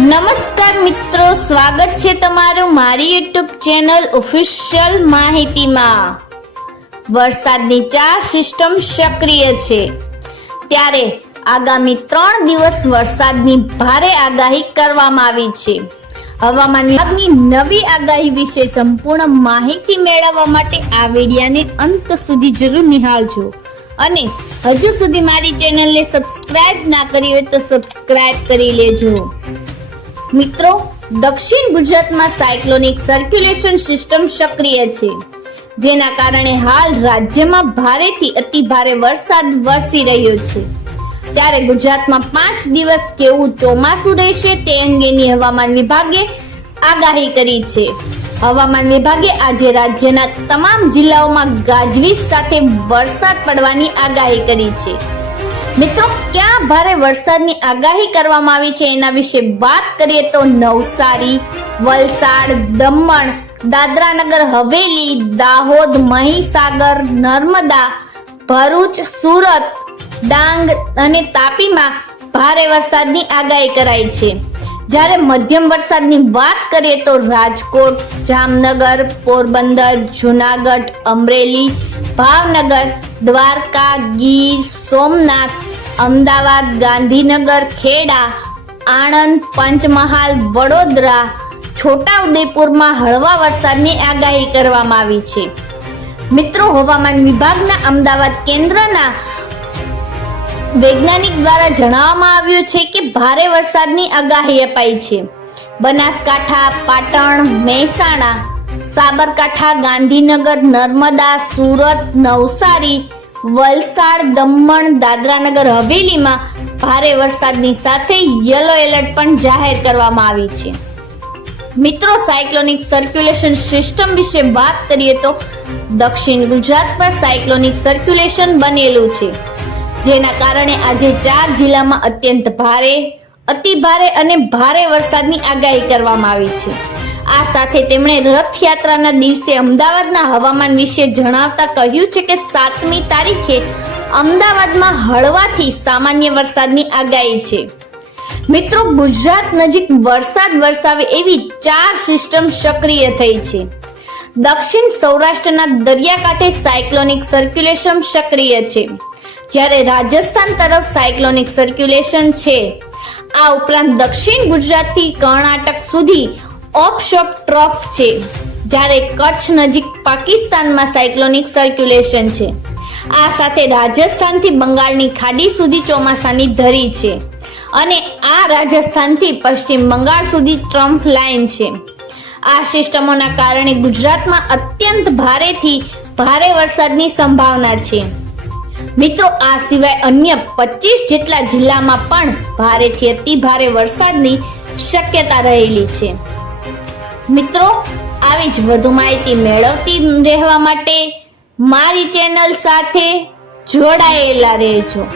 નમસ્કાર મિત્રો, સ્વાગત છે તમારું મારી યુટ્યુબ ચેનલ ઓફિશિયલ માહિતીમાં. વરસાદની ચાર સિસ્ટમ સક્રિય છે. ત્યારે આગામી ત્રણ દિવસ વરસાદની ભારે આગાહી કરવામાં આવી છે. હવામાન વિભાગની નવી આગાહી વિશે સંપૂર્ણ માહિતી મેળવવા માટે આ વિડિયાને અંત સુધી જરૂર નિહાળજો. અને હજુ સુધી મારી ચેનલને સબસ્ક્રાઇબ ના કરી હોય તો સબસ્ક્રાઇબ કરી લેજો. મિત્રો, દક્ષિણ ગુજરાતમાં સાયક્લોનિક સર્ક્યુલેશન સિસ્ટમ સક્રિય છે, જેના કારણે હાલ રાજ્યમાં ભારેથી અતિ ભારે વરસાદ વરસી રહ્યો છે. ત્યારે ગુજરાતમાં પાંચ દિવસ કેવું ચોમાસું રહેશે તે અંગેની હવામાન વિભાગે આગાહી કરી છે. હવામાન વિભાગે આજે રાજ્યના તમામ જિલ્લાઓમાં ગાજવીજ સાથે વરસાદ પડવાની આગાહી કરી છે. મિત્રો, ક્યાં ભારે વરસાદની આગાહી કરવામાં આવી છે એના વિશે વાત કરીએ તો નવસારી, વલસાડ, દમણ દાદરા નગર હવેલી, દાહોદ, મહીસાગર, નર્મદા, ભરૂચ, સુરત, ડાંગ અને તાપીમાં ભારે વરસાદની આગાહી કરાઈ છે. જ્યારે મધ્યમ વરસાદની વાત કરીએ તો રાજકોટ, જામનગર, પોરબંદર, જુનાગઢ, અમરેલી, ભાવનગર, દ્વારકા, ગીર, સોમનાથ અમદાવાદ, ગાંધીનગર, ખેડા, આણંદ, પંચમહાલ, વડોદરા, છોટાઉદેપુરમાં હળવા વરસાદની આગાહી કરવામાં આવી છે. મિત્રો, હવામાન વિભાગના અમદાવાદ કેન્દ્રના વૈજ્ઞાનિક દ્વારા જણાવવામાં આવ્યું છે કે ભારે વરસાદની આગાહી અપાઈ છે. બનાસકાંઠા, પાટણ, મહેસાણા, સાબરકાંઠા, ગાંધીનગર, નર્મદા, સુરત, નવસારી વલસાડ, દમણ, દાદરાનગર, હવેલીમાં ભારે વરસાદની સાથે યલો એલર્ટ પણ જાહેર કરવામાં આવી છે. મિત્રો, સાયક્લોનિક સર્ક્યુલેશન સિસ્ટમ વિશે વાત કરીએ તો દક્ષિણ ગુજરાત પર સાયક્લોનિક સર્ક્યુલેશન બનેલું છે. જેના કારણે આજે ચાર જિલ્લામાં અત્યંત ભારે અતિ ભારે અને ભારે વરસાદની આગાહી કરવામાં આવી છે. આ સાથે તેમણે રથયાત્રાના દિવસે અમદાવાદના હવામાન વિશે જણાવતા કહ્યું છે કે સાતમી તારીખે અમદાવાદમાં હળવાથી સામાન્ય વરસાદની આગાહી છે. મિત્રો, ગુજરાત નજીક વરસાદ વરસાવે એવી ચાર સિસ્ટમ સક્રિય થઈ છે. દક્ષિણ સૌરાષ્ટ્રના દરિયાકાંઠે સાયક્લોનિક સર્ક્યુલેશન સક્રિય છે. જ્યારે રાજસ્થાન તરફ સાયક્લોનિક સર્ક્યુલેશન છે. આ ઉપરાંત દક્ષિણ ગુજરાતથી કર્ણાટક સુધી ઓફશોપ ટ્રફ છે, જ્યારે કચ્છ નજીક પાકિસ્તાનમાં સાયક્લોનિક સર્ક્યુલેશન છે. આ સાથે રાજસ્થાનથી બંગાળની ખાડી સુધી ચોમાસાની ધરી છે અને આ રાજસ્થાનથી પશ્ચિમ બંગાળ સુધી ટ્રમ્પ લાઇન છે. આ સિસ્ટમોના કારણે ગુજરાતમાં અત્યંત ભારેથી ભારે વરસાદની સંભાવના છે. મિત્રો, આ સિવાય અન્ય પચીસ જેટલા જિલ્લામાં પણ ભારેથી અતિ ભારે વરસાદની શક્યતા રહેલી છે. મિત્રો, આવી જ વધુ માહિતી મેળવતી રહેવા માટે મારી ચેનલ સાથે જોડાયેલા રહેજો.